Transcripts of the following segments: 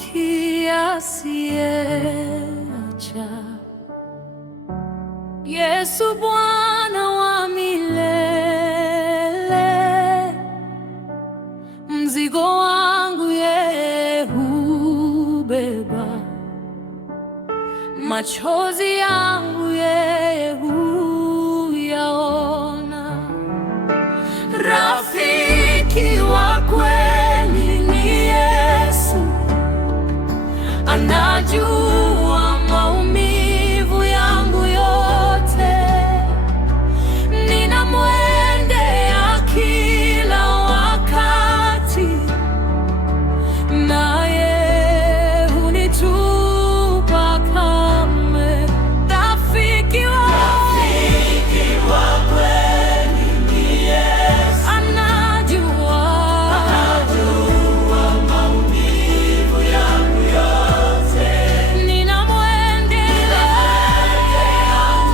rafiki asiyeacha. Yesu Bwana wa milele, mzigo wangu yeye hubeba, machozi yangu yeye huyaona. Rafiki wa kweli ni Yesu, anajua maumivu yangu yote. Ninamwendea kila wakati, naye hunitupa kamwe. Rafiki wa kweli ni Yesu, anajua maumivu yangu yote. Ninamwendea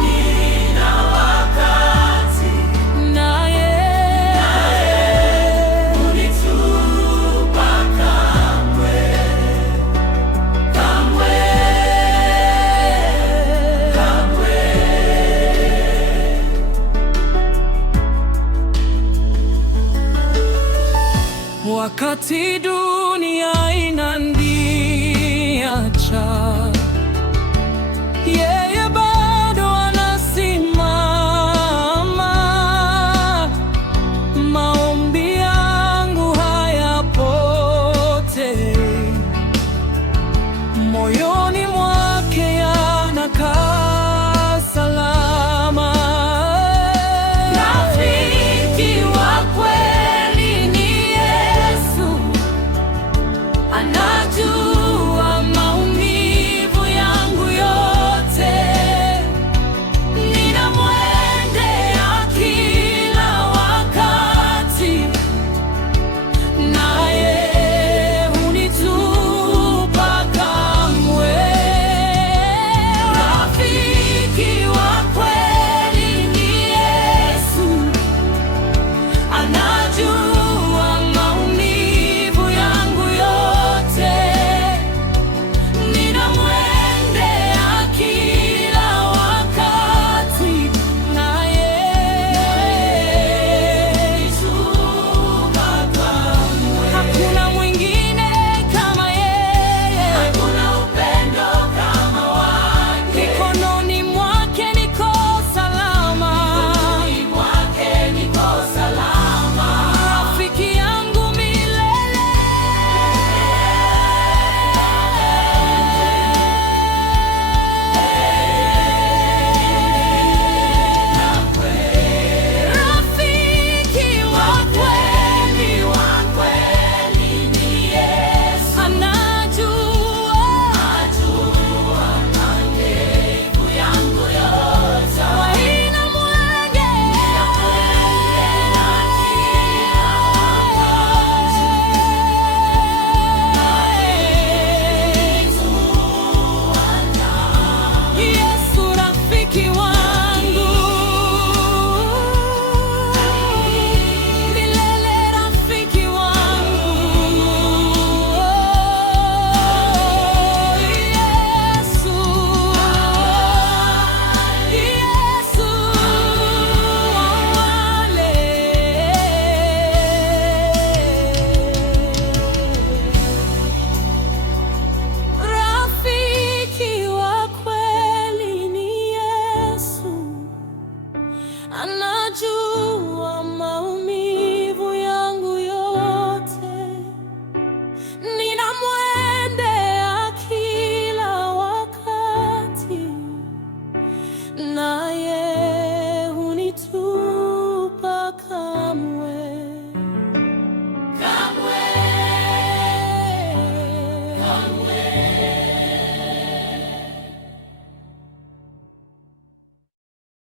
kila wakati, naye hunitupa kamwe. Wakati dunia inaniacha, yeye bado anasimama. Maombi yangu hayapotei, moyoni mwangu